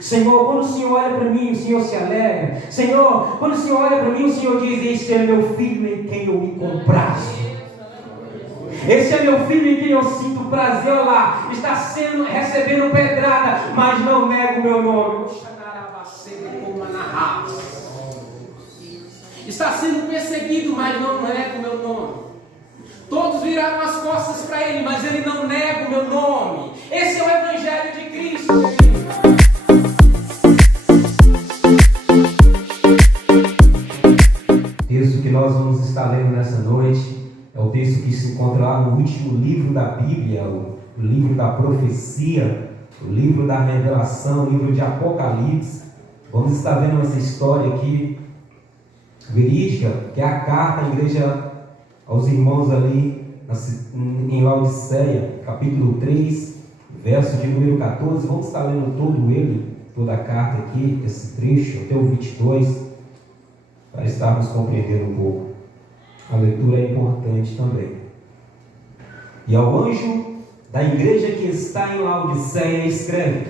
Senhor, quando o Senhor olha para mim, o Senhor se alegra. Senhor, quando o Senhor olha para mim, o Senhor diz: este é meu filho em quem eu me comprazo. Esse é meu filho em quem eu sinto prazer. Olha lá, está recebendo pedrada, mas não nega o meu nome. Está sendo perseguido, mas não nega o meu nome. Todos viraram as costas para ele, mas ele não nega o meu nome. Esse é o Evangelho de Cristo. O texto que nós vamos estar lendo nessa noite é o texto que se encontra lá no último livro da Bíblia, o livro da profecia, o livro da revelação, o livro de Apocalipse. Vamos estar vendo essa história aqui verídica, que é a carta à igreja, aos irmãos ali em Laodiceia, capítulo 3, verso de número 14. Vamos estar lendo toda a carta aqui, esse trecho, até o 22, para estarmos compreendendo um pouco. A leitura é importante também. E ao anjo da igreja que está em Laodiceia escreve: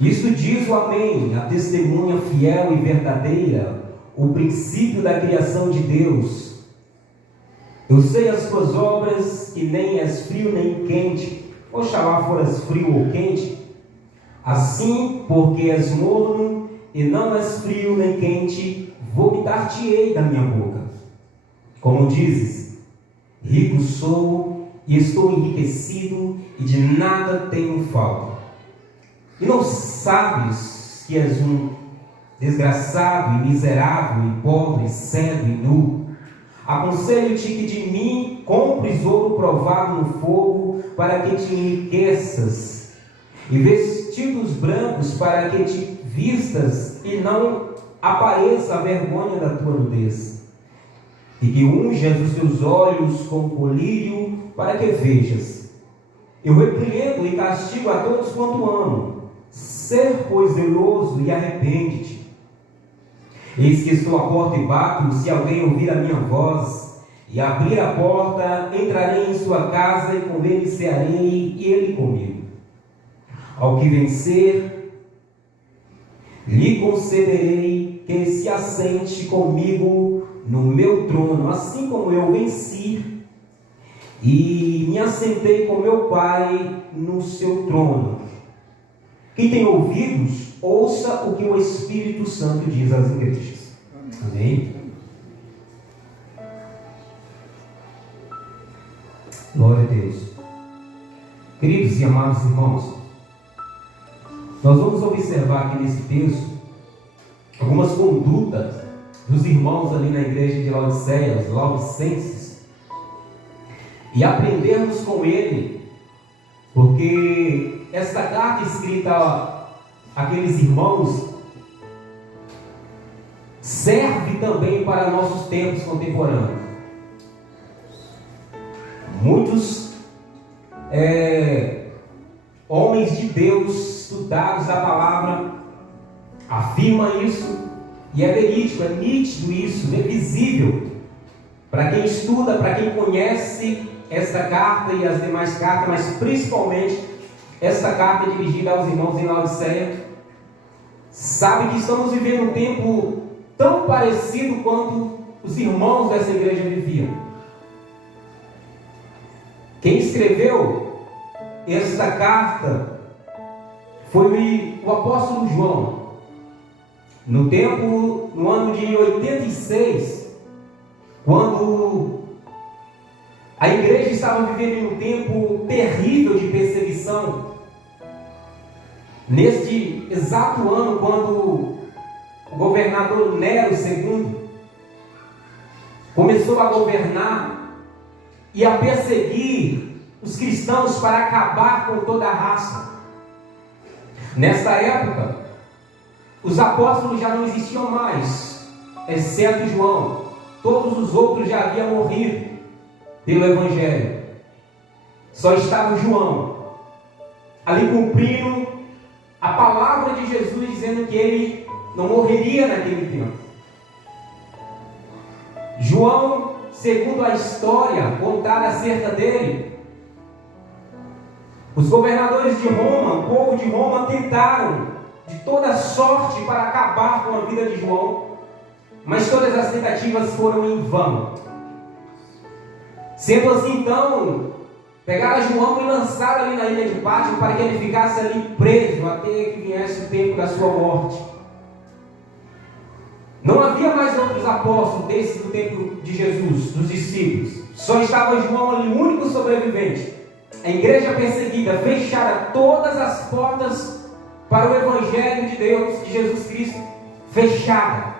isto diz o Amém, a testemunha fiel e verdadeira, o princípio da criação de Deus. Eu sei as tuas obras, que nem és frio nem quente. Oxalá foras frio ou quente. Assim, porque és morno e não és frio nem quente, vomitar-te-ei da minha boca. Como dizes: rico sou e estou enriquecido e de nada tenho falta. E não sabes que és um desgraçado e miserável e pobre, cego e nu? Aconselho-te que de mim compres ouro provado no fogo, para que te enriqueças, e vestidos brancos para que te vistas e não apareça a vergonha da tua nudez, e que unjas os teus olhos com colírio para que vejas. Eu repreendo e castigo a todos quanto amo. Ser, pois, zeloso e arrepende-te. Eis que estou à porta e bato. Se alguém ouvir a minha voz e abrir a porta, entrarei em sua casa e com ele cearei e ele comigo. Ao que vencer, lhe concederei que se assente comigo no meu trono, assim como eu venci e me assentei com meu Pai no seu trono. Quem tem ouvidos, ouça o que o Espírito Santo diz às igrejas. Amém? Glória a Deus. Queridos e amados irmãos, nós vamos observar aqui nesse texto algumas condutas dos irmãos ali na igreja de Laodiceia, os laodicenses, e aprendermos com ele, porque esta carta escrita àqueles irmãos serve também para nossos tempos contemporâneos. Muitos homens de Deus, estudados da palavra, afirmam isso, e é verídico, é nítido isso, é visível para quem estuda, para quem conhece esta carta e as demais cartas, mas principalmente esta carta dirigida aos irmãos em Laodiceia. Sabe que estamos vivendo um tempo tão parecido quanto os irmãos dessa igreja viviam. Quem escreveu esta carta foi o apóstolo João. No ano de 86, quando a igreja estava vivendo um tempo terrível de perseguição, neste exato ano, quando o governador Nero II começou a governar e a perseguir os cristãos para acabar com toda a raça. Nesta época, os apóstolos já não existiam mais, exceto João. Todos os outros já haviam morrido pelo Evangelho. Só estava João ali cumprindo a palavra de Jesus, dizendo que ele não morreria naquele tempo. João, segundo a história contada acerca dele, os governadores de Roma, o povo de Roma, tentaram de toda sorte para acabar com a vida de João, mas todas as tentativas foram em vão. Sendo assim, então, pegaram João e lançaram ali na ilha de Patmos para que ele ficasse ali preso até que viesse o tempo da sua morte. Não havia mais outros apóstolos desde o tempo de Jesus, dos discípulos. Só estava João ali, o único sobrevivente. A igreja perseguida, fechara todas as portas para o Evangelho de Deus, de Jesus Cristo, fechada.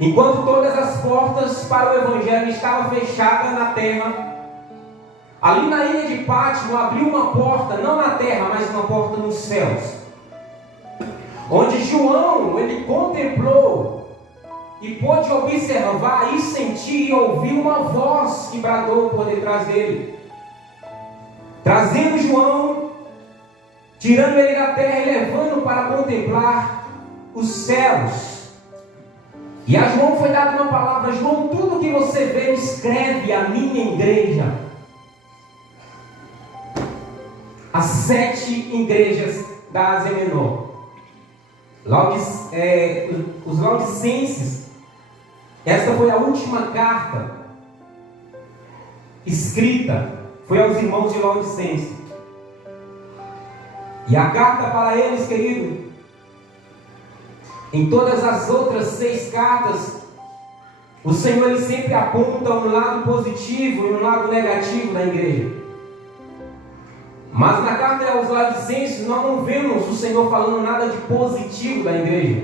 Enquanto todas as portas para o Evangelho estavam fechadas na terra, ali na ilha de Patmos abriu uma porta, não na terra, mas uma porta nos céus, onde João, ele contemplou e pôde observar e sentir e ouvir uma voz que bradou por detrás dele, trazendo João, tirando ele da terra e levando para contemplar os céus. E a João foi dada uma palavra: João, tudo que você vê, escreve à minha igreja. As 7 igrejas da Ásia Menor. Os Laodicenses, esta foi a última carta escrita, foi aos irmãos de Laodicense. E a carta para eles, querido, em todas as outras 6 cartas, o Senhor ele sempre aponta um lado positivo e um lado negativo da igreja. Mas na carta aos Laodicenses nós não vemos o Senhor falando nada de positivo da igreja.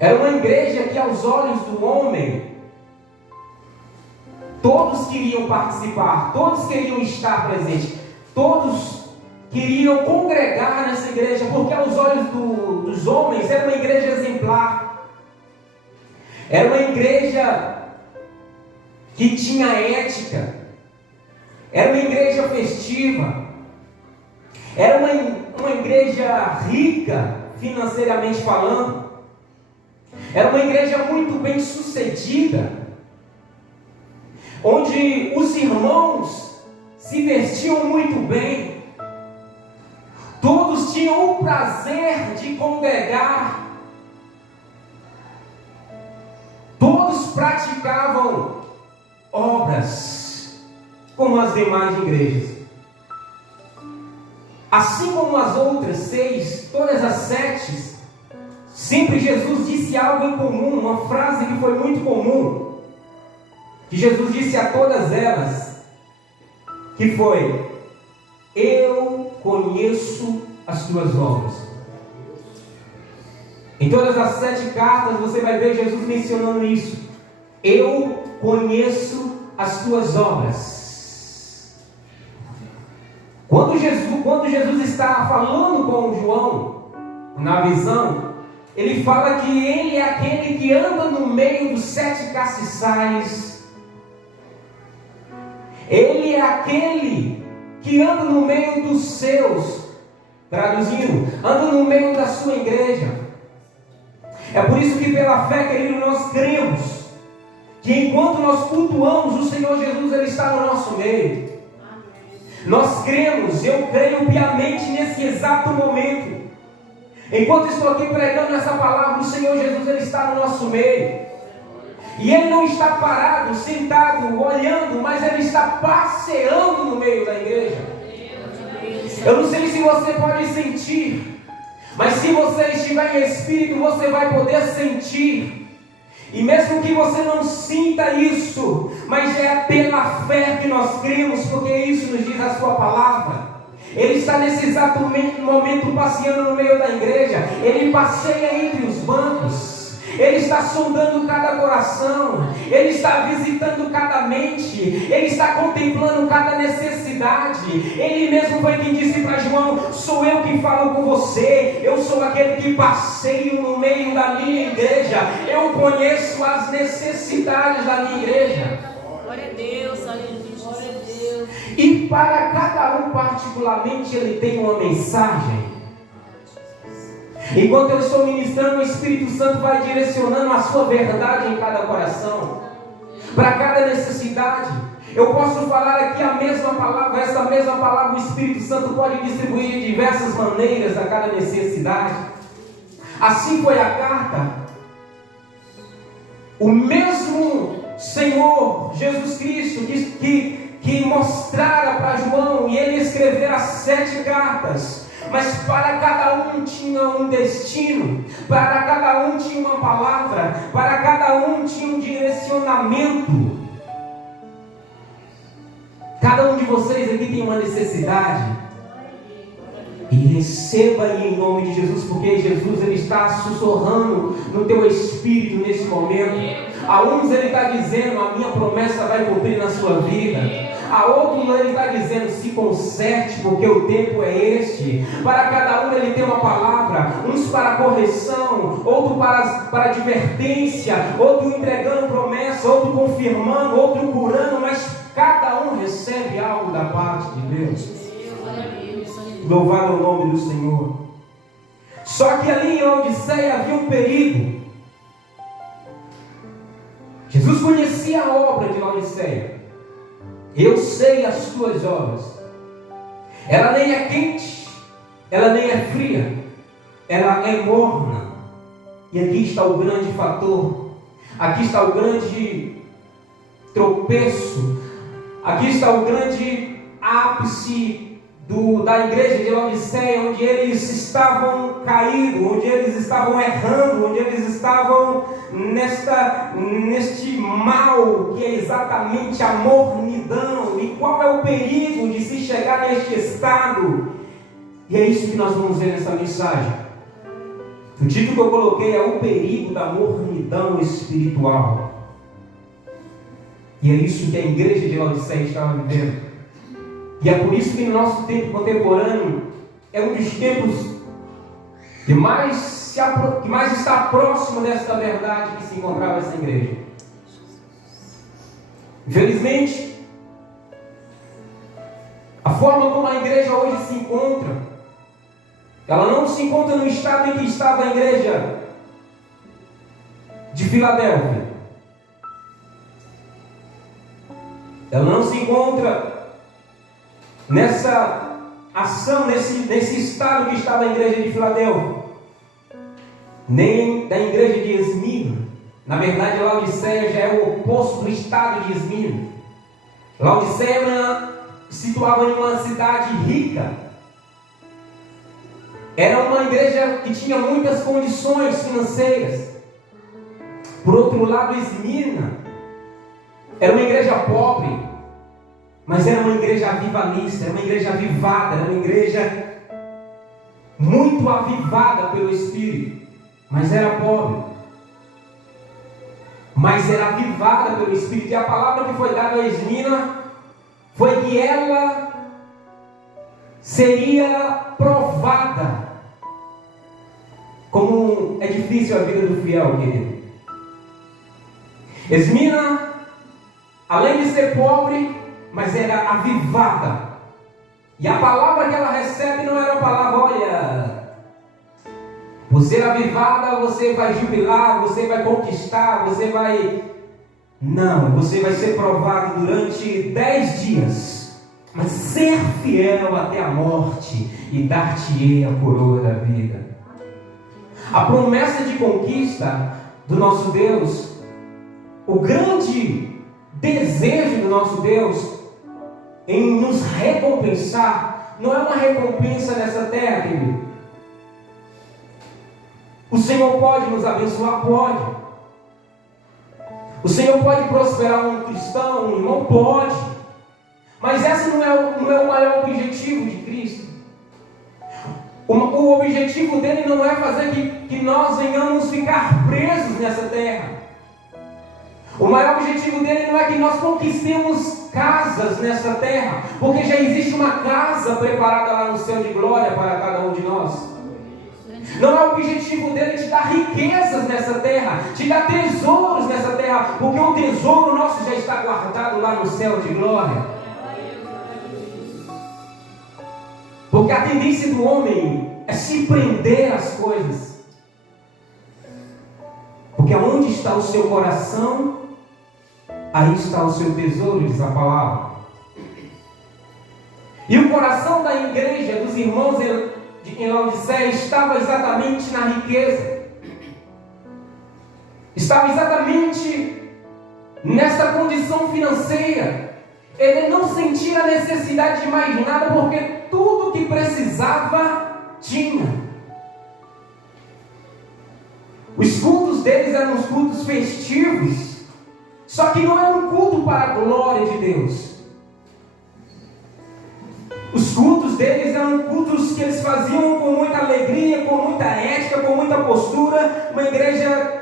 Era uma igreja que aos olhos do homem, todos queriam participar, todos queriam estar presentes, todos queriam congregar nessa igreja, porque aos olhos dos homens era uma igreja exemplar, era uma igreja que tinha ética, era uma igreja festiva, era uma igreja rica financeiramente falando, era uma igreja muito bem sucedida, onde os irmãos se vestiam muito bem, todos tinham o prazer de congregar, todos praticavam obras como as demais igrejas. Assim como as outras 6, todas as 7, sempre Jesus disse algo em comum, uma frase que foi muito comum, que Jesus disse a todas elas, que foi: eu conheço as tuas obras. Em todas as 7 cartas você vai ver Jesus mencionando isso: eu conheço as tuas obras. Quando Jesus está falando com João, na visão, ele fala que ele é aquele que anda no meio dos 7 castiçais. Ele é aquele que anda no meio dos seus, traduzindo, anda no meio da sua igreja. É por isso que pela fé, querido, nós cremos que enquanto nós cultuamos o Senhor Jesus, Ele está no nosso meio. Nós cremos, eu creio piamente nesse exato momento. Enquanto estou aqui pregando essa palavra, o Senhor Jesus Ele está no nosso meio. E Ele não está parado, sentado, olhando, mas Ele está passeando no meio da igreja. Eu não sei se você pode sentir, mas se você estiver em espírito, você vai poder sentir. E mesmo que você não sinta isso, mas é pela fé que nós cremos, porque isso nos diz a sua palavra. Ele está nesse exato momento passeando no meio da igreja. Ele passeia entre os bancos. Ele está sondando cada coração. Ele está visitando cada mente. Ele está contemplando cada necessidade. Ele mesmo foi quem disse para João: sou eu que falo com você. Eu sou aquele que passeio no meio da minha igreja. Eu conheço as necessidades da minha igreja. Glória a Deus, aleluia. Glória a Deus. E para cada um particularmente ele tem uma mensagem. Enquanto eu estou ministrando, o Espírito Santo vai direcionando a sua verdade em cada coração, para cada necessidade. Eu posso falar aqui a mesma palavra, essa mesma palavra o Espírito Santo pode distribuir de diversas maneiras a cada necessidade. Assim foi a carta. O mesmo Senhor Jesus Cristo que mostrara para João e ele escrevera 7 cartas, mas para cada um tinha um destino, para cada um tinha uma palavra, para cada um tinha um direcionamento. Cada um de vocês aqui tem uma necessidade, e receba aí em nome de Jesus, porque Jesus ele está sussurrando no teu espírito nesse momento. A uns ele está dizendo: a minha promessa vai cumprir na sua vida. A outros ele está dizendo: se conserte, porque o tempo é este. Para cada um ele tem uma palavra, uns para correção, outro para advertência, outro entregando promessa, outro confirmando, outro curando, mas cada um recebe algo da parte de Deus. Louvado é o nome do Senhor. Só que ali em Laodiceia havia um perigo. Jesus conhecia a obra de Laodiceia. Eu sei as tuas obras. Ela nem é quente, ela nem é fria, ela é morna. E aqui está o grande fator, aqui está o grande tropeço, aqui está o grande ápice da igreja de Laodiceia, onde eles estavam caídos, onde eles estavam errando, onde eles estavam neste mal que é exatamente a mornidão. E qual é o perigo de se chegar neste estado? E é isso que nós vamos ver nessa mensagem. O título que eu coloquei é o perigo da mornidão espiritual. E é isso que a igreja de Laodiceia estava vivendo. E é por isso que no nosso tempo contemporâneo é um dos tempos que mais está próximo desta verdade que se encontrava essa igreja. Infelizmente, a forma como a igreja hoje se encontra, ela não se encontra no estado em que estava a igreja de Filadélfia. Ela não se encontra nessa ação, nesse estado que estava a igreja de Filadélfia, nem da igreja de Esmirna. Na verdade, Laodiceia já é o oposto do estado de Esmirna. Laodiceia se situava em uma cidade rica. Era uma igreja que tinha muitas condições financeiras. Por outro lado, Esmirna era uma igreja pobre, mas era uma igreja avivalista, era uma igreja avivada, era uma igreja muito avivada pelo Espírito, mas era pobre, mas era avivada pelo Espírito. E a palavra que foi dada a Esmirna foi que ela seria provada. Como é difícil a vida do fiel, querido. Esmirna, além de ser pobre, mas era avivada. E a palavra que ela recebe não era a palavra: olha, por ser avivada você vai jubilar, você vai conquistar, você vai... Não, você vai ser provado durante 10 dias, mas ser fiel até a morte, e dar-te-ei a coroa da vida. A promessa de conquista do nosso Deus, o grande desejo do nosso Deus em nos recompensar, não é uma recompensa nessa terra, querido. O Senhor pode nos abençoar? Pode. O Senhor pode prosperar um cristão, um irmão? Pode. Mas esse não é o maior objetivo de Cristo. O objetivo dele não é fazer que nós venhamos ficar presos nessa terra. O maior objetivo dele não é que nós conquistemos casas nessa terra, porque já existe uma casa preparada lá no céu de glória para cada um de nós. Não é o objetivo dele te dar riquezas nessa terra, te dar tesouros nessa terra, porque o tesouro nosso já está guardado lá no céu de glória. Porque a tendência do homem é se prender às coisas. Porque onde está o seu coração, aí está o seu tesouro, diz a palavra. E o coração da igreja, dos irmãos em Laodiceia, estava exatamente na riqueza. Estava exatamente nessa condição financeira. Ele não sentia a necessidade de mais nada, porque tudo que precisava tinha. Os cultos deles eram os cultos festivos, só que não era um culto para a glória de Deus. Os cultos deles eram cultos que eles faziam com muita alegria, com muita ética, com muita postura, uma igreja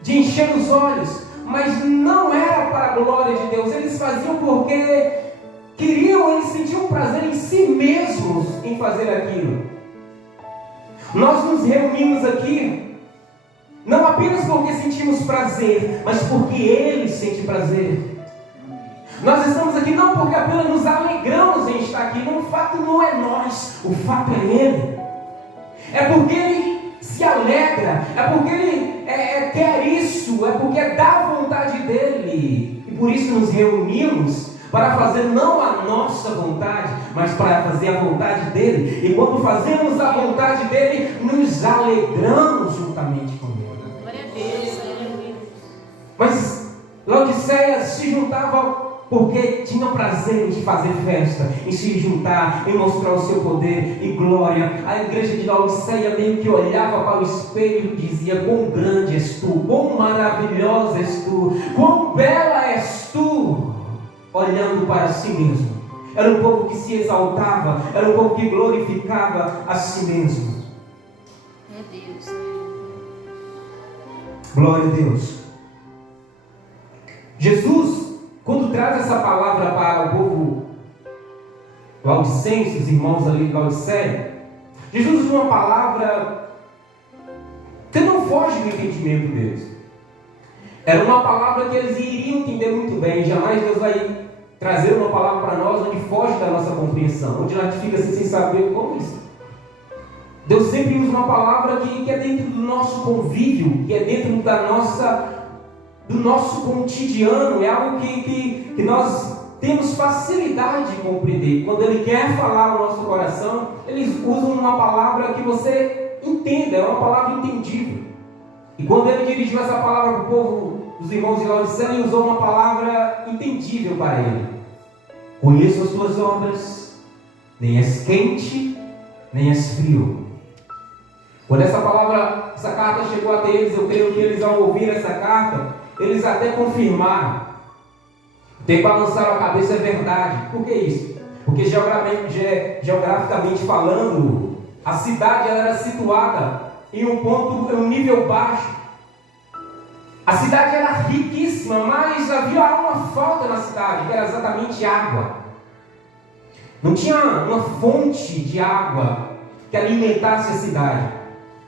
de encher os olhos, mas não era para a glória de Deus. Eles faziam porque eles sentiam prazer em si mesmos em fazer aquilo. Nós nos reunimos aqui não apenas porque sentimos prazer, mas porque Ele sente prazer. Nós estamos aqui não porque apenas nos alegramos em estar aqui. O fato não é nós, o fato é Ele. É porque Ele se alegra, é porque Ele quer isso, é porque é da vontade dEle. E por isso nos reunimos para fazer não a nossa vontade, mas para fazer a vontade dEle. E quando fazemos a vontade dEle, nos alegramos juntamente com Ele. Glória a Deus, aleluia. Mas Laodiceia se juntava porque tinha prazer em fazer festa, em se juntar, em mostrar o seu poder e glória. A igreja de Laodiceia meio que olhava para o espelho e dizia: quão grande és tu, quão maravilhosa és tu, quão bela és tu, olhando para si mesmo. Era um povo que se exaltava, era um povo que glorificava a si mesmo. Meu Deus. Glória a Deus. Jesus, quando traz essa palavra para o povo laodicense, os irmãos ali de Laodiceia, Jesus usa uma palavra que não foge do entendimento deles. Era uma palavra que eles iriam entender muito bem. Jamais Deus vai trazer uma palavra para nós onde foge da nossa compreensão, onde a gente fica assim sem saber como isso. Deus sempre usa uma palavra que é dentro do nosso convívio, que é dentro do nosso cotidiano, é algo que nós temos facilidade de compreender. Quando Ele quer falar ao nosso coração, eles usam uma palavra que você entenda, é uma palavra entendível. E quando Ele dirigiu essa palavra para o povo, os irmãos de Laodiceia, Ele usou uma palavra entendível para ele. Conheço as tuas obras, nem és quente, nem és frio. Quando essa carta chegou até eles, eu creio que eles, ao ouvir essa carta, eles até confirmaram. Até balançaram a cabeça, é verdade. Por que isso? Porque geograficamente falando, a cidade ela era situada em um nível baixo. A cidade era riquíssima, mas havia uma falta na cidade, que era exatamente água. Não tinha uma fonte de água que alimentasse a cidade.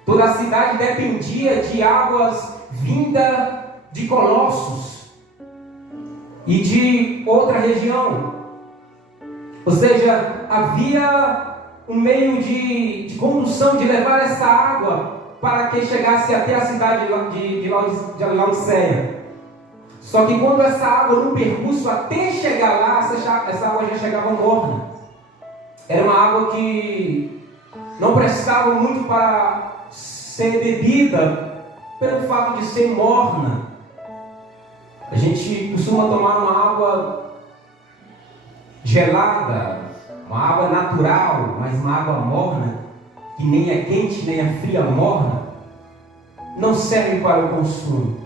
Toda a cidade dependia de águas vindas de Colossos e de outra região. Ou seja, havia um meio de condução, de levar essa água para que chegasse até a cidade de Laodiceia. Só que quando essa água, no percurso até chegar lá, essa água já chegava morna. Era uma água que não prestava muito para ser bebida, pelo fato de ser morna. A gente costuma tomar uma água gelada, uma água natural, mas uma água morna, que nem é quente, nem é fria, morna, não serve para o consumo.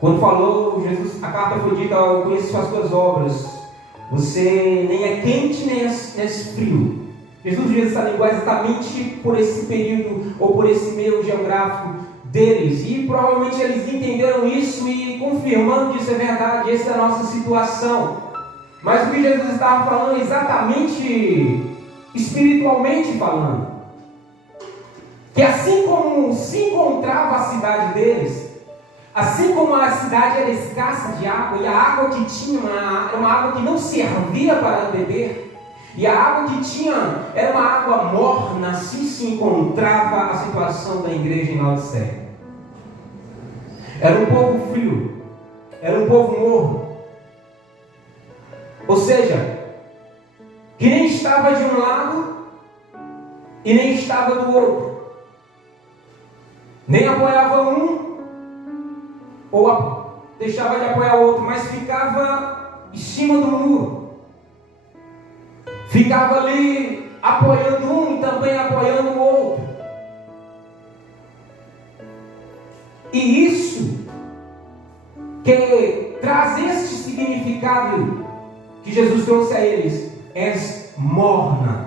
Quando falou Jesus, a carta foi dita: eu conheço as tuas obras, você nem é quente, nem é frio. Jesus usa essa linguagem exatamente por esse período, ou por esse meio geográfico deles, e provavelmente eles entenderam isso e confirmando que isso é verdade, essa é a nossa situação. Mas o que Jesus estava falando exatamente espiritualmente falando, que assim como se encontrava a cidade deles, assim como a cidade era escassa de água, e a água que tinha era uma água que não servia para beber, e a água que tinha era uma água morna, assim se encontrava a situação da igreja em Laodiceia. Era um povo frio, era um povo morno. Ou seja, que nem estava de um lado e nem estava do outro. Nem apoiava um ou deixava de apoiar o outro, mas ficava em cima do muro. Ficava ali apoiando um e também apoiando o outro. E isso que traz este significado que Jesus trouxe a eles: és morna.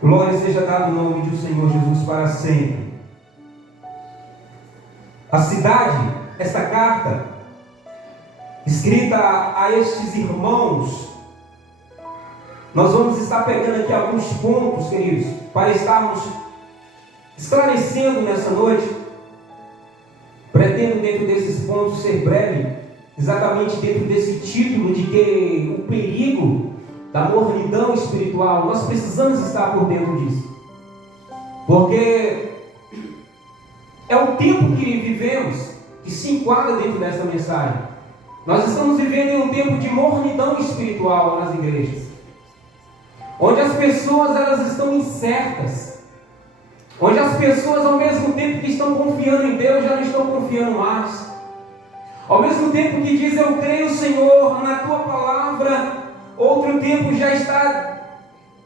Glória seja dada no nome do Senhor Jesus para sempre. A cidade, esta carta, escrita a estes irmãos, nós vamos estar pegando aqui alguns pontos, queridos, para estarmos esclarecendo nessa noite. Pretendo dentro desses pontos ser breve, exatamente dentro desse título de que o perigo da mornidão espiritual, nós precisamos estar por dentro disso. Porque é o tempo que vivemos que se enquadra dentro dessa mensagem. Nós estamos vivendo em um tempo de mornidão espiritual nas igrejas, onde as pessoas elas estão incertas, onde as pessoas, ao mesmo tempo que estão confiando em Deus, já não estão confiando mais. Ao mesmo tempo que diz: eu creio, Senhor, na Tua palavra, outro tempo já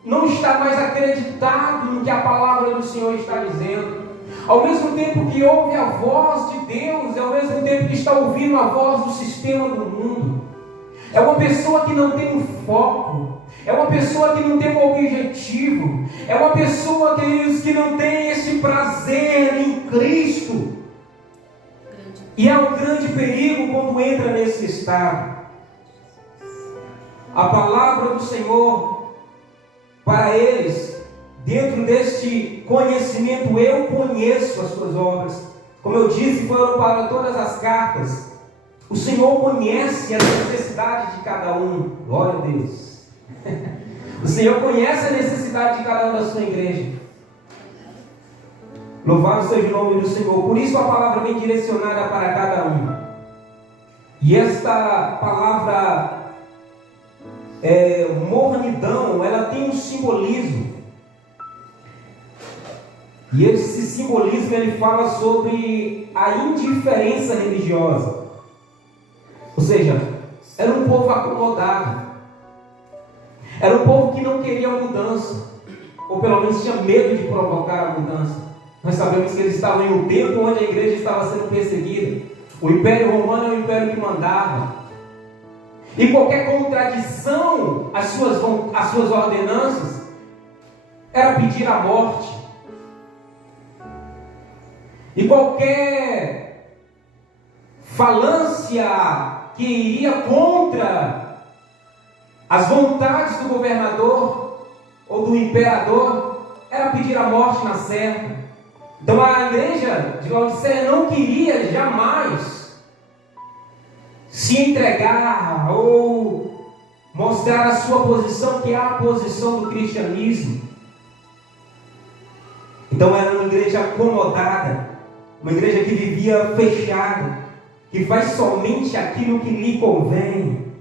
não está mais acreditado no que a palavra do Senhor está dizendo. Ao mesmo tempo que ouve a voz de Deus, ao mesmo tempo que está ouvindo a voz do sistema do mundo. É uma pessoa que não tem um foco, é uma pessoa que não tem um objetivo, é uma pessoa, queridos, que não tem esse prazer em Cristo. E é um grande perigo quando entra nesse estado. A palavra do Senhor para eles, dentro deste conhecimento: eu conheço as tuas obras. Como eu disse, foram para todas as cartas. O Senhor conhece a necessidade de cada um. Glória a Deus. O Senhor conhece a necessidade de cada um da sua igreja. Louvado seja o nome do Senhor. Por isso a palavra vem direcionada para cada um. E esta palavra mornidão, ela tem um simbolismo. E esse simbolismo ele fala sobre a indiferença religiosa. Ou seja, era um povo acomodado. Era um povo que não queria mudança, ou pelo menos tinha medo de provocar a mudança. Nós sabemos que eles estavam em um tempo onde a igreja estava sendo perseguida. O Império Romano é o império que mandava. E qualquer contradição às suas ordenanças era pedir a morte. E qualquer falância que iria contra as vontades do governador ou do imperador era pedir a morte na certa. Então a igreja de Laodiceia não queria jamais se entregar ou mostrar a sua posição, que é a posição do cristianismo. Então era uma igreja acomodada, uma igreja que vivia fechada, que faz somente aquilo que lhe convém,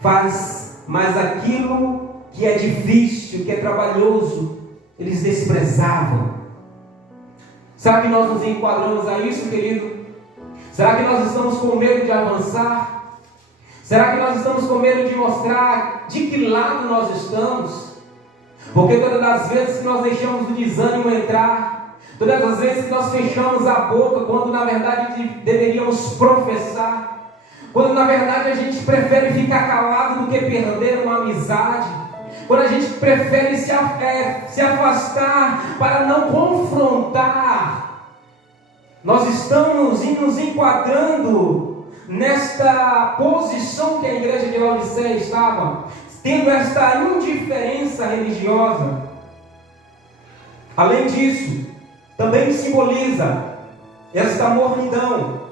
faz mais aquilo que é difícil, que é trabalhoso, eles desprezavam. Será que nós nos enquadramos a isso, querido? Será que nós estamos com medo de avançar? Será que nós estamos com medo de mostrar de que lado nós estamos? Porque todas as vezes que nós deixamos o desânimo entrar, todas as vezes que nós fechamos a boca, quando na verdade deveríamos professar, quando na verdade a gente prefere ficar calado do que perder uma amizade, quando a gente prefere se afastar para não confrontar, nós estamos nos enquadrando nesta posição que a igreja de Laodiceia estava, tendo esta indiferença religiosa. Além disso, também simboliza esta mornidão,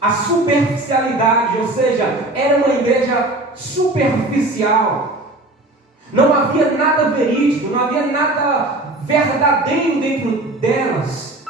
a superficialidade, ou seja, era uma igreja superficial. Não havia nada verídico, não havia nada verdadeiro dentro delas.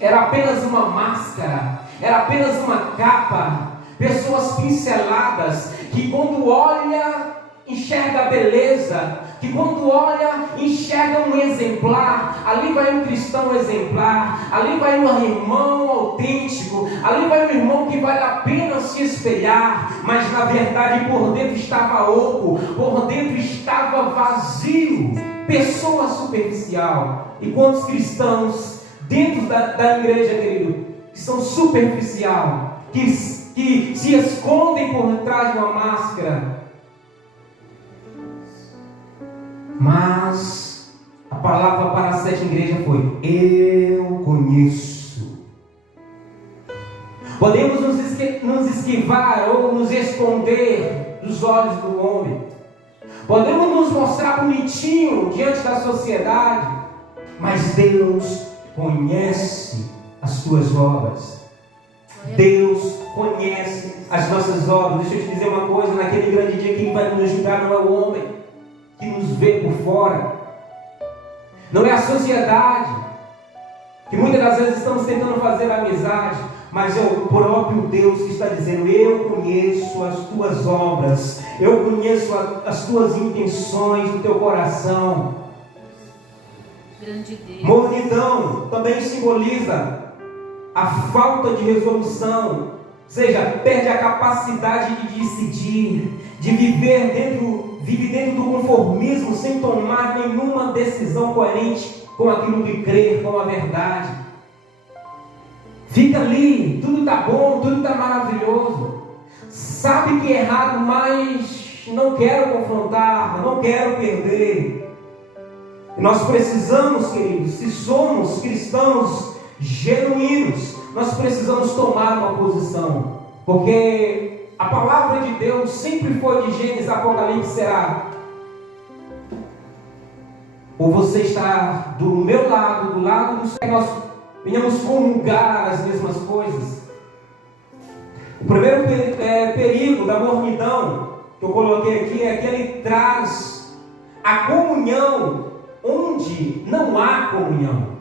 Era apenas uma máscara, era apenas uma capa, pessoas pinceladas, que quando olha, enxerga a beleza, que quando olha, enxerga um exemplar. Ali vai um cristão exemplar, ali vai um irmão autêntico, ali vai um irmão que vale a pena se espelhar, mas na verdade por dentro estava oco, por dentro estava vazio, pessoa superficial. E quantos cristãos dentro da igreja, querido, que são superficial, que se escondem por trás de uma máscara. Mas a palavra para a 7 igreja foi: eu conheço. Podemos nos esquivar ou nos esconder dos olhos do homem. Podemos nos mostrar bonitinho diante da sociedade, mas Deus conhece as tuas obras. Deus conhece as nossas obras. Deixa eu te dizer uma coisa: naquele grande dia, quem vai nos julgar não é o homem que nos vê por fora, não é a sociedade, que muitas das vezes estamos tentando fazer amizade, mas é o próprio Deus que está dizendo: eu conheço as tuas obras, eu conheço as tuas intenções do teu coração. Grande Deus. Mornidão também simboliza a falta de resolução, ou seja, perde a capacidade de decidir, de vive dentro do conformismo, sem tomar nenhuma decisão coerente com aquilo que crê, com a verdade. Fica ali, tudo está bom, tudo está maravilhoso, sabe que é errado, mas não quero confrontar, não quero perder. E nós precisamos, queridos, se somos cristãos genuínos, nós precisamos tomar uma posição, porque a palavra de Deus sempre foi de Gênesis a Apocalipse, será: ou você está do meu lado, do lado do Senhor, nós venhamos comungar as mesmas coisas. O primeiro perigo da mornidão que eu coloquei aqui é que ele traz a comunhão onde não há comunhão.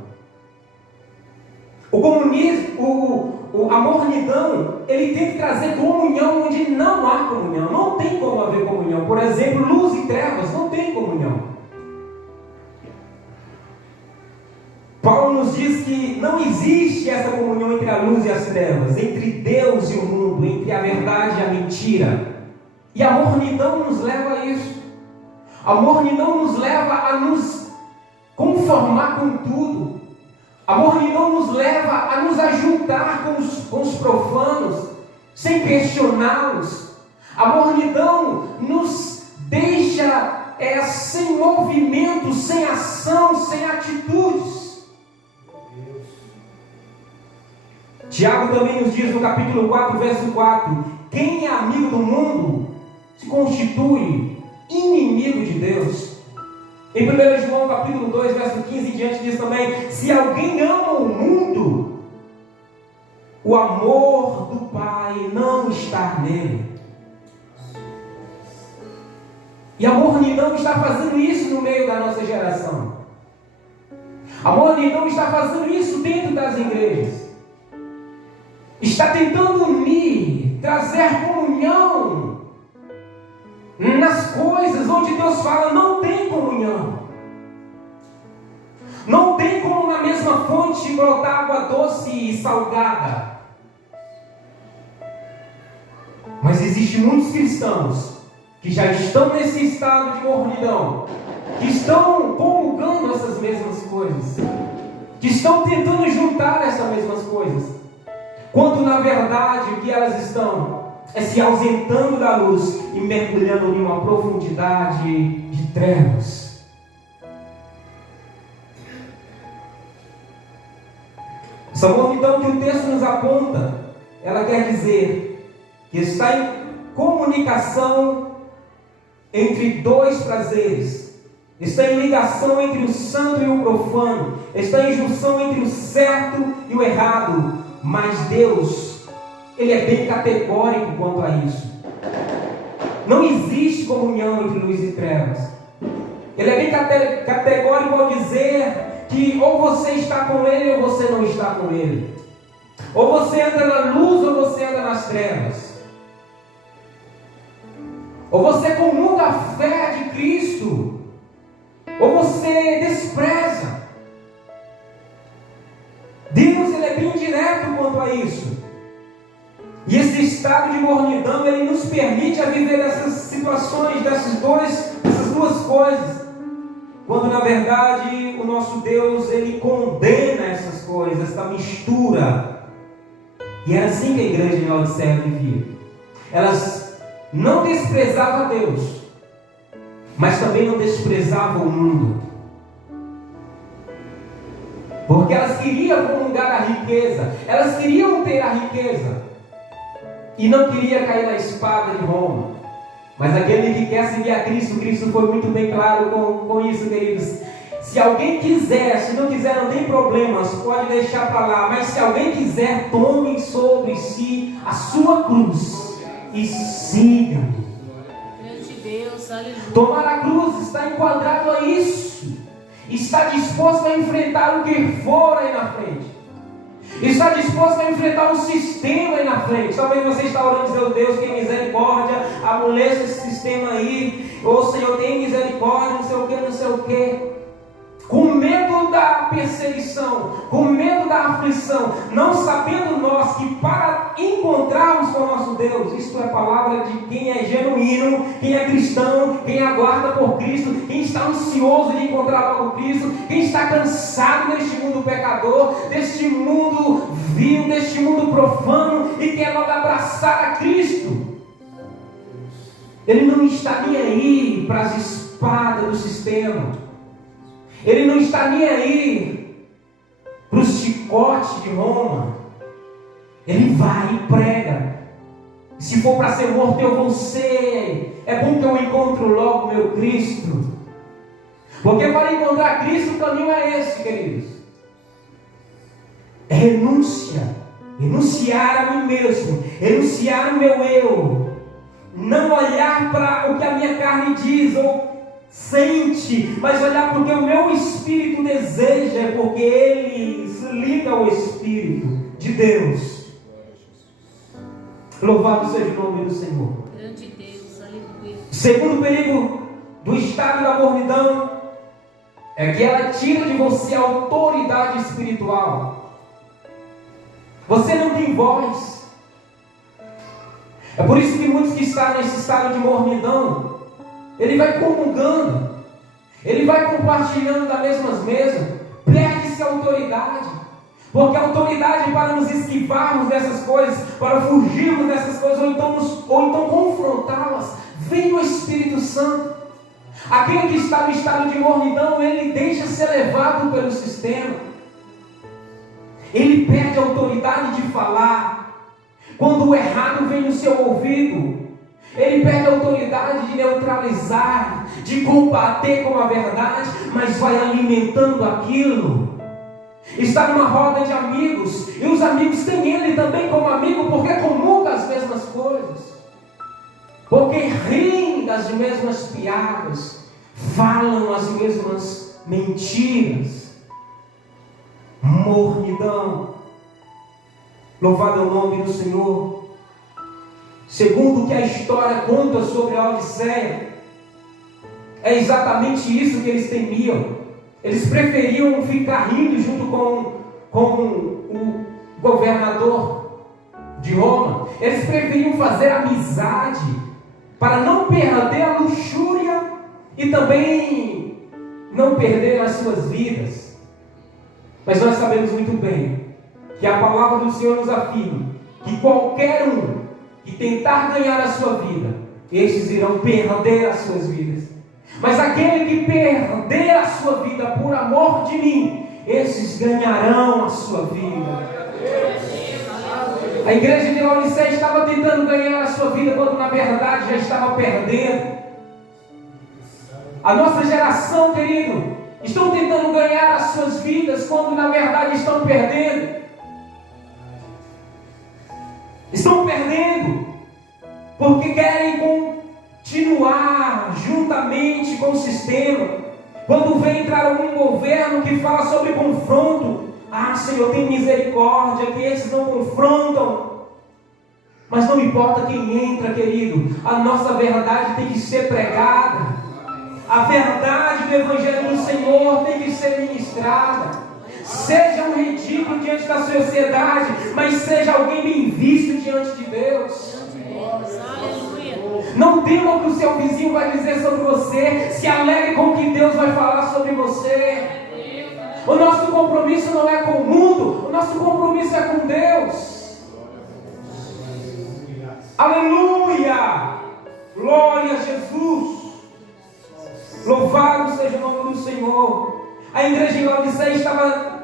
O comunismo, a mornidão, ele tem que trazer comunhão onde não há comunhão. Não tem como haver comunhão. Por exemplo, luz e trevas, não tem comunhão. Paulo nos diz que não existe essa comunhão entre a luz e as trevas, entre Deus e o mundo, entre a verdade e a mentira. E a mornidão nos leva a isso. A mornidão nos leva a nos conformar com tudo. A mornidão nos leva a nos ajuntar com os profanos, sem questioná-los. A mornidão nos deixa sem movimento, sem ação, sem atitudes. Tiago também nos diz no capítulo 4, verso 4: quem é amigo do mundo se constitui inimigo de Deus. Em 1 João capítulo 2, verso 15 em diante diz também: se alguém ama o mundo, o amor do Pai não está nele. E a mornidão está fazendo isso no meio da nossa geração. A mornidão está fazendo isso dentro das igrejas. Está tentando unir, trazer comunhão nas coisas onde Deus fala: não tem comunhão. Não tem como na mesma fonte brotar água doce e salgada. Mas existem muitos cristãos que já estão nesse estado de mornidão, que estão comungando essas mesmas coisas, que estão tentando juntar essas mesmas coisas, quando na verdade o que elas estão é se ausentando da luz e mergulhando em uma profundidade de trevas. Essa mornidão que o texto nos aponta, ela quer dizer que está em comunicação entre dois prazeres, está em ligação entre o santo e o profano, está em junção entre o certo e o errado. Mas Deus, Ele é bem categórico quanto a isso. Não existe comunhão entre luz e trevas. Ele é bem categórico ao dizer que ou você está com Ele ou você não está com Ele. Ou você anda na luz ou você anda nas trevas. Ou você comunga a fé de Cristo, ou você despreza. Deus, ele é bem direto quanto a isso. E esse estado de mornidão, ele nos permite a viver dessas situações, dessas duas coisas. Quando na verdade o nosso Deus, ele condena essas coisas, essa mistura. E era assim que a igreja de Laodiceia vivia. Elas não desprezavam a Deus, mas também não desprezavam o mundo. Porque elas queriam comungar a riqueza, elas queriam ter a riqueza, e não queria cair na espada de Roma. Mas aquele que quer seguir a Cristo, Cristo foi muito bem claro com isso, queridos. Se alguém quiser, se não quiser não tem problemas, pode deixar para lá. Mas se alguém quiser, tome sobre si a sua cruz e siga-me. Grande Deus, aleluia. Tomar a cruz está enquadrado a isso. Está disposto a enfrentar o que for aí na frente. Está disposto a enfrentar um sistema aí na frente. Talvez você está orando e dizendo: Deus, tem misericórdia, amoleça esse sistema aí. Ou Senhor, tem misericórdia, não sei o que, não sei o que. Com medo da perseguição, com medo da aflição, não sabendo nós que para encontrarmos com o nosso Deus, isto é palavra de quem é genuíno, quem é cristão, quem aguarda por Cristo, quem está ansioso de encontrar logo Cristo, quem está cansado deste mundo pecador, deste mundo vil, deste mundo profano e quer logo abraçar a Cristo. Ele não está nem aí para as espadas do sistema. Ele não está nem aí para o chicote de Roma. Ele vai e prega. Se for para ser morto, eu vou ser. É bom que eu encontre logo meu Cristo. Porque para encontrar Cristo, o caminho é esse, queridos. É renúncia. Renunciar a mim mesmo. Renunciar o meu eu. Não olhar para o que a minha carne diz ou sente, mas olhar porque o meu espírito deseja, porque ele se liga ao Espírito de Deus. Louvado seja o nome do Senhor. Grande Deus, aleluia. Segundo perigo do estado da mornidão é que ela tira de você a autoridade espiritual. Você não tem voz. É por isso que muitos que estão nesse estado de mornidão, ele vai comungando, ele vai compartilhando das mesmas mesas, perde-se a autoridade, porque a autoridade para nos esquivarmos dessas coisas, para fugirmos dessas coisas, ou então confrontá-las, vem do Espírito Santo. Aquele que está no estado de mornidão, ele deixa ser levado pelo sistema, ele perde a autoridade de falar. Quando o errado vem no seu ouvido, ele perde a autoridade de neutralizar, de combater com a verdade, mas vai alimentando aquilo. Está numa roda de amigos, e os amigos têm ele também como amigo, porque comunga as mesmas coisas, porque riem das mesmas piadas, falam as mesmas mentiras. Mornidão. Louvado é o nome do Senhor. Segundo o que a história conta sobre a Laodiceia, é exatamente isso que eles temiam. Eles preferiam ficar rindo junto com o governador de Roma. Eles preferiam fazer amizade para não perder a luxúria e também não perder as suas vidas. Mas nós sabemos muito bem que a palavra do Senhor nos afirma que qualquer um que tentar ganhar a sua vida, estes irão perder as suas vidas. Mas aquele que perder a sua vida por amor de mim, esses ganharão a sua vida. A igreja de Laodiceia estava tentando ganhar a sua vida, quando na verdade já estava perdendo. A nossa geração, querido, estão tentando ganhar as suas vidas, quando na verdade estão perdendo. Estão perdendo, porque querem continuar juntamente com o sistema. Quando vem entrar um governo que fala sobre confronto, Ah, Senhor, tem misericórdia, que esses não confrontam. Mas não importa quem entra, querido, a nossa verdade tem que ser pregada. A verdade do Evangelho do Senhor tem que ser ministrada. Seja um ridículo diante da sociedade, mas seja alguém bem visto diante de Deus. Não tema o que o seu vizinho vai dizer sobre você. Se alegre com o que Deus vai falar sobre você. O nosso compromisso não é com o mundo, o nosso compromisso é com Deus. Aleluia! Glória a Jesus! Louvado seja o nome do Senhor. A igreja em Laodiceia estava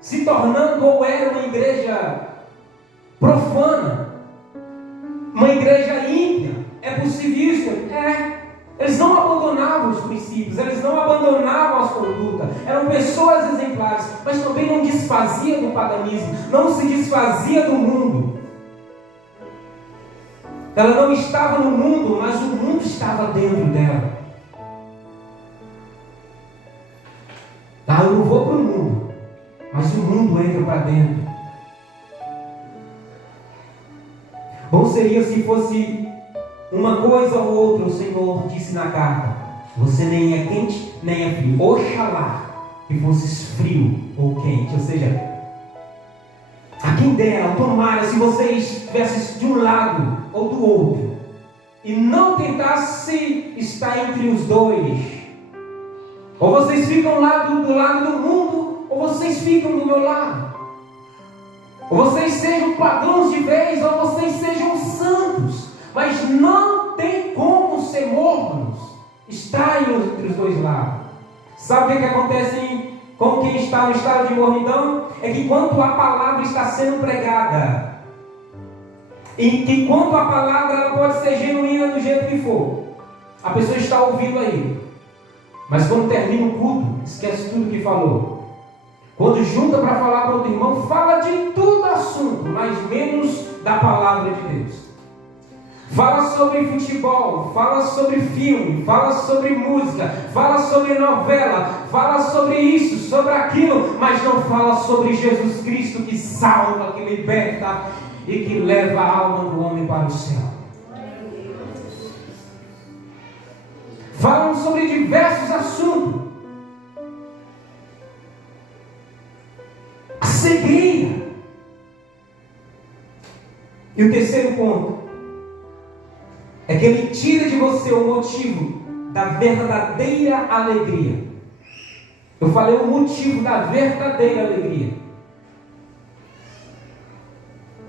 se tornando, ou era uma igreja profana, uma igreja ímpia. É possível isso? É. Eles não abandonavam os princípios, eles não abandonavam as condutas, eram pessoas exemplares, mas também não desfazia do paganismo, não se desfazia do mundo. Ela não estava no mundo, mas o mundo estava dentro dela. Ah, eu não vou para o mundo, mas o mundo entra para dentro. Bom seria se fosse uma coisa ou outra. O Senhor disse na carta: você nem é quente, nem é frio. Oxalá que fosses frio ou quente. Ou seja, a quem dera, tomara, se você estivesse de um lado ou do outro, e não tentasse estar entre os dois. Ou vocês ficam do lado do mundo, ou vocês ficam do meu lado. Ou vocês sejam pagãos de vez, ou vocês sejam santos. Mas não tem como ser mornos, estar entre os dois lados. Sabe o que acontece com quem está no estado de mornidão? É que enquanto a palavra está sendo pregada, e que enquanto a palavra ela pode ser genuína do jeito que for, a pessoa está ouvindo aí, mas quando termina o culto, esquece tudo que falou. Quando junta para falar para outro irmão, fala de tudo assunto, mas menos da palavra de Deus. Fala sobre futebol, fala sobre filme, fala sobre música, fala sobre novela, fala sobre isso, sobre aquilo, mas não fala sobre Jesus Cristo que salva, que liberta e que leva a alma do homem para o céu. Falam sobre diversos assuntos. A cegueira. E o terceiro ponto é que ele tira de você o motivo da verdadeira alegria. Eu falei o motivo da verdadeira alegria.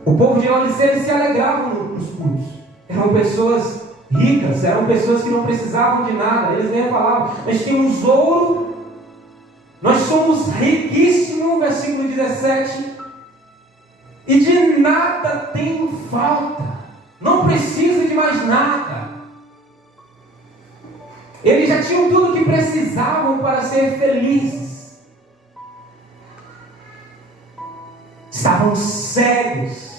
O povo de Laodiceia se alegrava nos cultos. Eram pessoas ricas, eram pessoas que não precisavam de nada. Eles nem falavam: nós temos ouro, nós somos riquíssimos, versículo 17, e de nada tenho falta. Não precisa de mais nada. Eles já tinham tudo o que precisavam para ser felizes. Estavam cegos.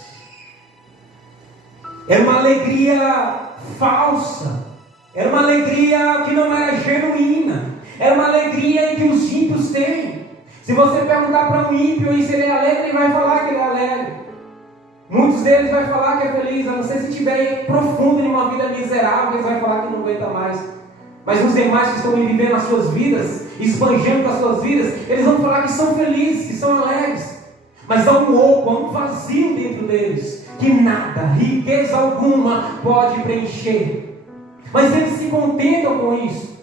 Era uma alegria falsa. Era uma alegria que não era genuína. Era uma alegria em que os ímpios têm. Se você perguntar para um ímpio se ele é alegre, ele vai falar que ele é alegre. Muitos deles vai falar que é feliz, a não ser se estiver profundo em uma vida miserável, eles vão falar que não aguenta mais. Mas os demais que estão vivendo as suas vidas, esbanjando as suas vidas, eles vão falar que são felizes, que são alegres. Mas há um oco, há um vazio dentro deles, que nada, riqueza alguma pode preencher. Mas eles se contentam com isso.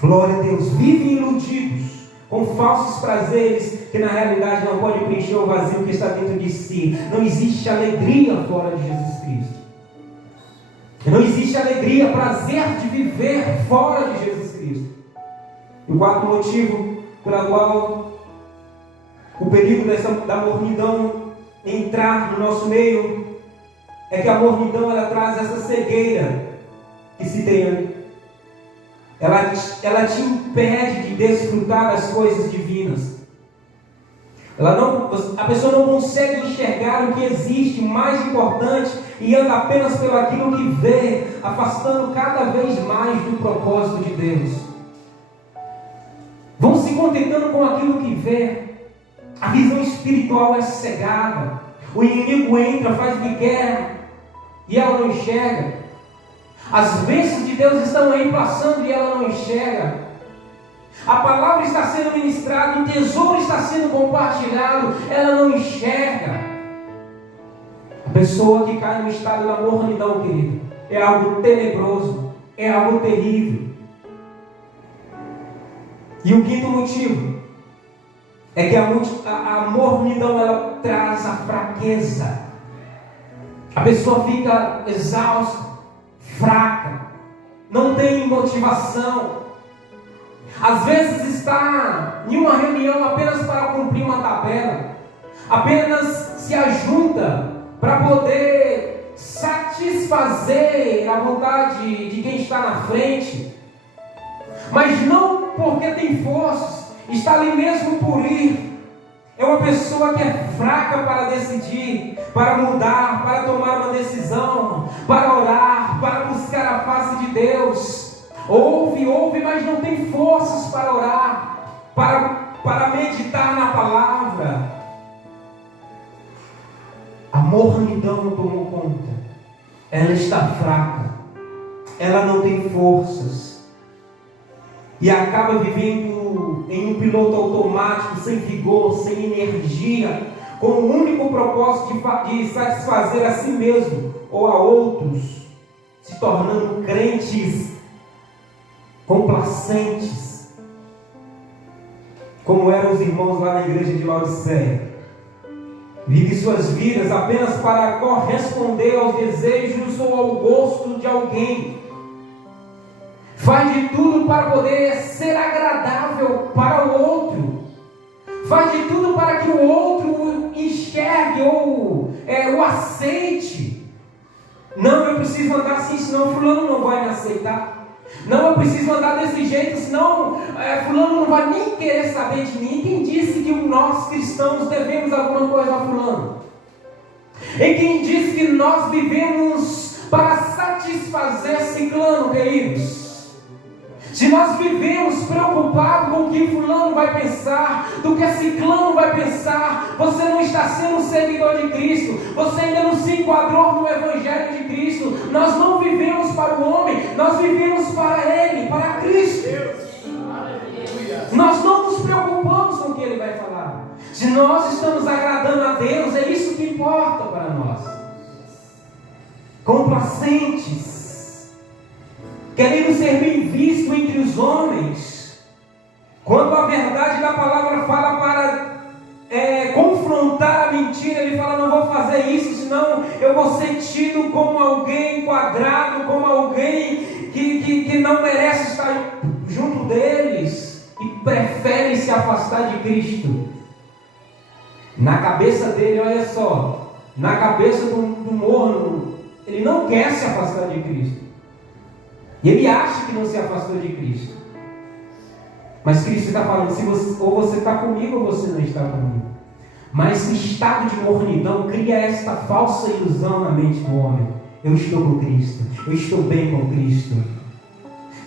Glória a Deus, vivem iludidos com falsos prazeres que na realidade não podem preencher o vazio que está dentro de si. Não existe alegria fora de Jesus Cristo. Não existe alegria, prazer de viver fora de Jesus Cristo. E o quarto motivo pelo qual o perigo da mornidão entrar no nosso meio é que a mornidão ela traz essa cegueira que se tem. Ela te impede de desfrutar das coisas divinas. A pessoa não consegue enxergar o que existe mais importante e anda apenas pelo aquilo que vê, afastando cada vez mais do propósito de Deus. contentando com aquilo que vê. A visão espiritual é cegada. O inimigo entra, faz o que quer e ela não enxerga. As bênçãos de Deus estão aí passando e ela não enxerga. A palavra está sendo ministrada, o tesouro está sendo compartilhado, ela não enxerga. A pessoa que cai no estado da mornidão, querido, é algo tenebroso, é algo terrível. E o quinto motivo é que a mornidão, ela traz a fraqueza. A pessoa fica exausta, fraca, não tem motivação. Às vezes está em uma reunião apenas para cumprir uma tabela, apenas se ajunta para poder satisfazer a vontade de quem está na frente, mas não porque tem forças, está ali mesmo por ir. É uma pessoa que é fraca para decidir, para mudar, para tomar uma decisão, para orar, para buscar a face de Deus. Ouve, mas não tem forças para orar, para meditar na palavra. A mornidão tomou conta. Ela está fraca, ela não tem forças e acaba vivendo em um piloto automático, sem vigor, sem energia, com o único propósito de satisfazer a si mesmo ou a outros, se tornando crentes complacentes, como eram os irmãos lá na igreja de Laodiceia. Vive suas vidas apenas para corresponder aos desejos ou ao gosto de alguém. Faz de tudo para poder ser agradável para o outro. Faz de tudo para que o outro enxergue ou o aceite. Não, eu preciso andar assim, senão fulano não vai me aceitar. Não, eu preciso andar desse jeito, senão fulano não vai nem querer saber de mim. Quem disse que nós cristãos devemos alguma coisa a fulano? E quem disse que nós vivemos para satisfazer ciclano, queridos? Se nós vivemos preocupados com o que fulano vai pensar, do que ciclano vai pensar, você não está sendo um seguidor de Cristo, você ainda não se enquadrou no Evangelho de Cristo. Nós não vivemos para o homem, nós vivemos para Ele, para Cristo. Nós não nos preocupamos com o que Ele vai falar. Se nós estamos agradando a Deus, é isso que importa para nós. Complacentes, querendo ser bem visto entre os homens, quando a verdade da palavra fala para confrontar a mentira, ele fala: não vou fazer isso, senão eu vou ser tido como alguém enquadrado, como alguém que não merece estar junto deles, e prefere se afastar de Cristo. Na cabeça dele, olha só, na cabeça do morno, ele não quer se afastar de Cristo. E ele acha que não se afastou de Cristo. Mas Cristo está falando: ou você está comigo ou você não está comigo. Mas o estado de mornidão cria esta falsa ilusão na mente do homem: eu estou com Cristo, eu estou bem com Cristo,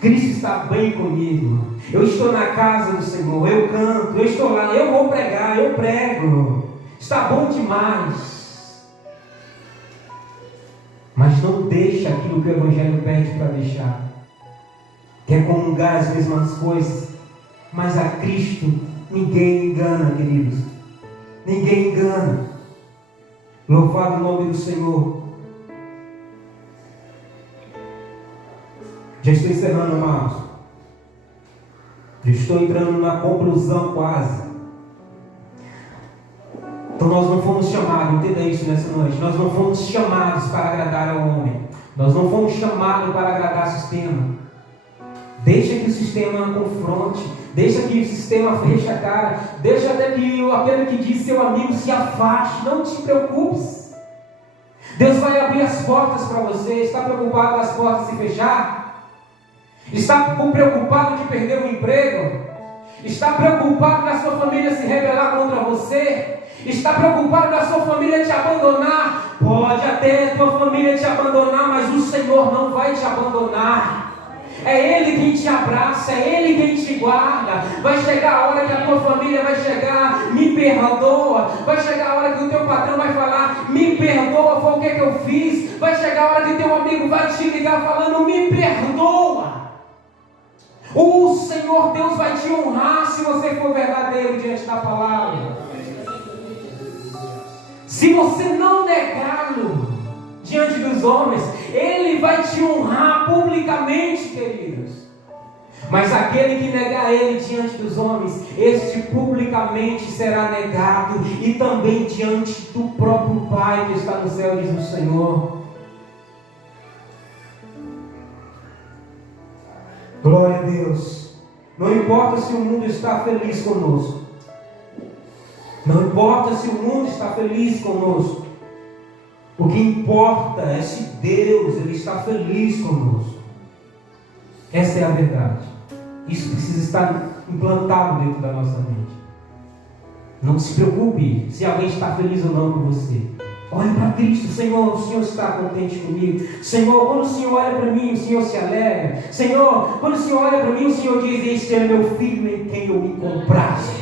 Cristo está bem comigo, eu estou na casa do Senhor, eu canto, eu estou lá, eu vou pregar, eu prego, está bom demais. Mas não deixa aquilo que o Evangelho pede para deixar. Quer comungar as mesmas coisas, mas a Cristo ninguém engana, queridos. Ninguém engana. Louvado o nome do Senhor. Já estou encerrando, amados. Já estou entrando na conclusão quase. Então nós não fomos chamados, entenda isso nessa noite, nós não fomos chamados para agradar ao homem, nós não fomos chamados para agradar ao sistema. Deixa que o sistema confronte, deixa que o sistema feche a cara, deixa até que aquele que diz seu amigo se afaste, não te preocupes. Deus vai abrir as portas para você. Está preocupado com as portas se fechar? Está preocupado de perder o emprego? Está preocupado da sua família se rebelar contra você? Está preocupado da sua família te abandonar? Pode até a tua família te abandonar, mas o Senhor não vai te abandonar. É Ele quem te abraça, é Ele quem te guarda. Vai chegar a hora que a tua família vai chegar, me perdoa. Vai chegar a hora que o teu patrão vai falar, me perdoa, foi o que eu fiz. Vai chegar a hora que teu amigo vai te ligar falando, me perdoa. O Senhor Deus vai te honrar se você for verdadeiro diante da palavra. Se você não negá-lo diante dos homens, Ele vai te honrar publicamente, queridos. Mas aquele que negar Ele diante dos homens, este publicamente será negado, e também diante do próprio Pai que está no céu, diz o Senhor. Glória a Deus. Não importa se o mundo está feliz conosco. Não importa se o mundo está feliz conosco. O que importa é se Deus Ele está feliz conosco. Essa é a verdade. Isso precisa estar implantado dentro da nossa mente. Não se preocupe se alguém está feliz ou não com você. Olhe para Cristo. Senhor, o Senhor está contente comigo. Senhor, quando o Senhor olha para mim, o Senhor se alegra. Senhor, quando o Senhor olha para mim, o Senhor diz, este é meu filho em quem eu me comprazo.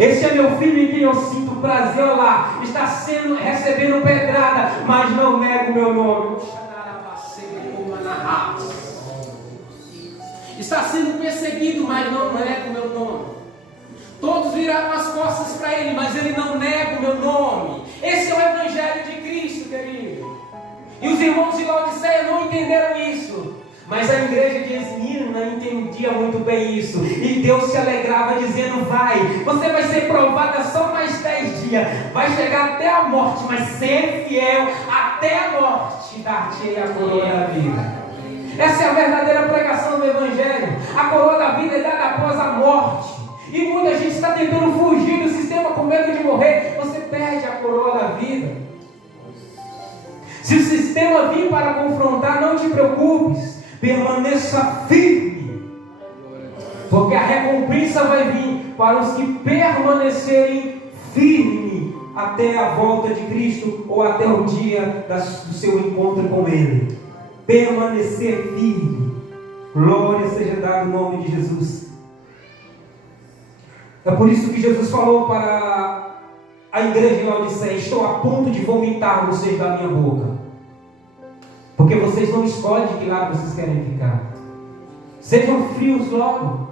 Esse é meu filho em quem eu sinto prazer. Olha lá, está recebendo pedrada, mas não nego o meu nome. Está sendo perseguido, mas não nega o meu nome. Todos viraram as costas para ele, mas ele não nega o meu nome. Esse é o Evangelho de Cristo, querido. E os irmãos de Laodiceia não entenderam isso. Mas a igreja de Esmirna entendia muito bem isso. E Deus se alegrava dizendo, vai, você vai ser provada só mais 10 dias. Vai chegar até a morte, mas ser fiel até a morte. Dar-te a coroa da vida. Essa é a verdadeira pregação do Evangelho. A coroa da vida é dada após a morte. E muita gente está tentando fugir do sistema com medo de morrer. Você perde a coroa da vida. Se o sistema vir para confrontar, não te preocupes. Permaneça firme, porque a recompensa vai vir para os que permanecerem firmes até a volta de Cristo ou até o dia do seu encontro com Ele. Permanecer firme. Glória seja dada no nome de Jesus. É por isso que Jesus falou para a igreja de Laodiceia: estou a ponto de vomitar vocês da minha boca. Porque vocês não escolhem de que lado vocês querem ficar. Sejam frios logo.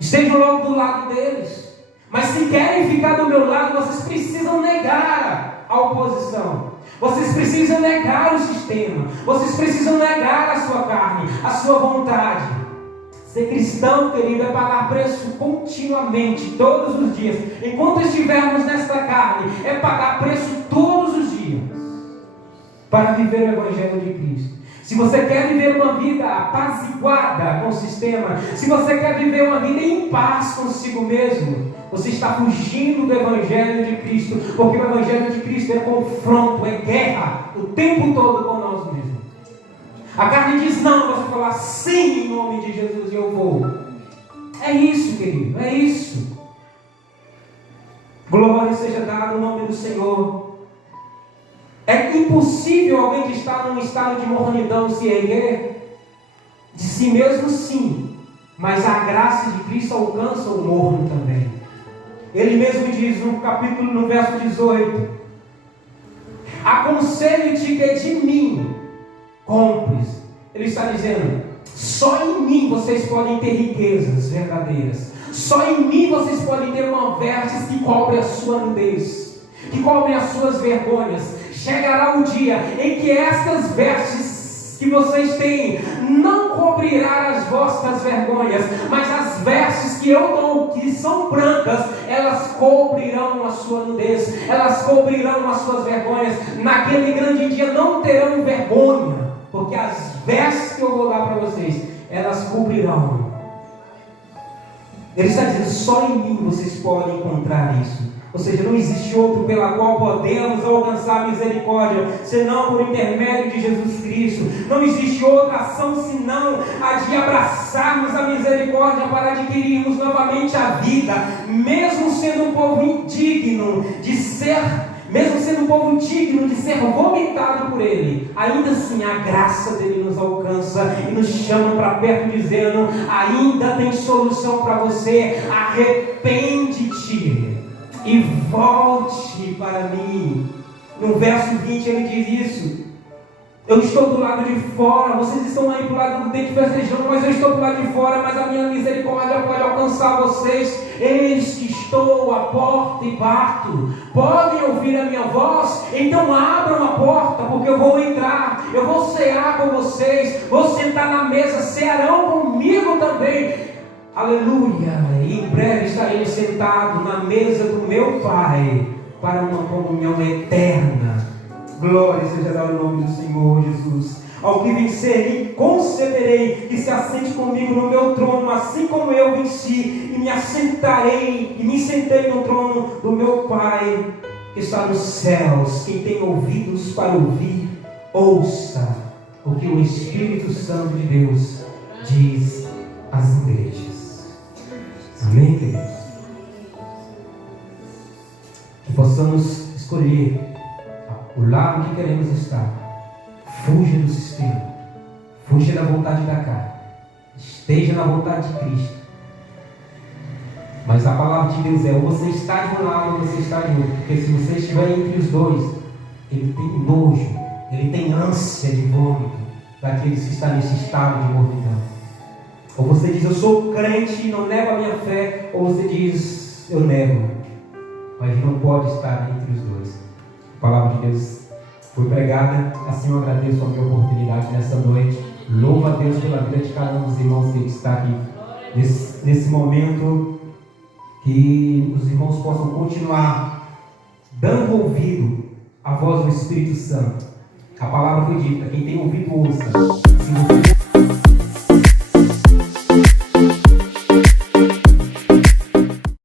Estejam logo do lado deles. Mas se querem ficar do meu lado, vocês precisam negar a oposição. Vocês precisam negar o sistema. Vocês precisam negar a sua carne, a sua vontade. Ser cristão, querido, é pagar preço continuamente, todos os dias. Enquanto estivermos nesta carne, é pagar preço todos os dias para viver o Evangelho de Cristo. Se você quer viver uma vida apaziguada com o sistema, se você quer viver uma vida em paz consigo mesmo, você está fugindo do Evangelho de Cristo, porque o Evangelho de Cristo é confronto, é guerra, o tempo todo com nós mesmos. A carne diz não, você falar sim em nome de Jesus e eu vou. É isso, querido, é isso. Glória seja dada no nome do Senhor. É impossível alguém que está num estado de mornidão se erguer de si mesmo, sim, mas a graça de Cristo alcança o morno também. Ele mesmo diz no verso 18: aconselho-te que de mim compres. Ele está dizendo: só em mim vocês podem ter riquezas verdadeiras. Só em mim vocês podem ter uma veste que cobre a sua nudez, que cobre as suas vergonhas. Chegará o dia em que estas vestes que vocês têm não cobrirá as vossas vergonhas, mas as vestes que eu dou, que são brancas, elas cobrirão a sua nudez, elas cobrirão as suas vergonhas. Naquele grande dia não terão vergonha, porque as vestes que eu vou dar para vocês, elas cobrirão. Ele está dizendo: só em mim vocês podem encontrar isso. Ou seja, não existe outro pela qual podemos alcançar a misericórdia, senão por intermédio de Jesus Cristo. Não existe outra ação senão a de abraçarmos a misericórdia para adquirirmos novamente a vida, mesmo sendo um povo indigno de ser mesmo sendo um povo digno de ser vomitado por Ele, ainda assim a graça dele nos alcança e nos chama para perto, dizendo: ainda tem solução para você, arrepende-te e volte para mim. No verso 20 ele diz isso: eu estou do lado de fora, vocês estão aí do lado do dente festejando, mas eu estou do lado de fora, mas a minha misericórdia pode alcançar vocês. Eis que estou à porta e bato. Podem ouvir a minha voz? Então abram a porta, porque eu vou entrar, eu vou cear com vocês, vou sentar na mesa, cearão comigo também. Aleluia! E em breve estarei sentado na mesa do meu Pai para uma comunhão eterna. Glória seja dada ao nome do Senhor Jesus. Ao que vencer, lhe concederei que se assente comigo no meu trono, assim como eu venci e me assentarei e me sentei no trono do meu Pai que está nos céus. Quem tem ouvidos para ouvir, ouça o que o Espírito Santo de Deus diz às igrejas. Amém, queridos? Que possamos escolher o lado que queremos estar. Fuja do sistema, fuja da vontade da carne, esteja na vontade de Cristo. Mas a palavra de Deus é: ou você está de um lado ou você está de outro, porque se você estiver entre os dois, ele tem nojo, ele tem ânsia de vômito daqueles que estão nesse estado de mornidão. Ou você diz: eu sou crente e não nego a minha fé, ou você diz: eu nego, mas não pode estar entre os dois. A palavra de Deus foi pregada, assim eu agradeço a minha oportunidade nessa noite. Louvo a Deus pela vida de cada um dos irmãos que está aqui nesse momento, que os irmãos possam continuar dando ouvido à voz do Espírito Santo. A palavra foi dita: quem tem ouvido ouça.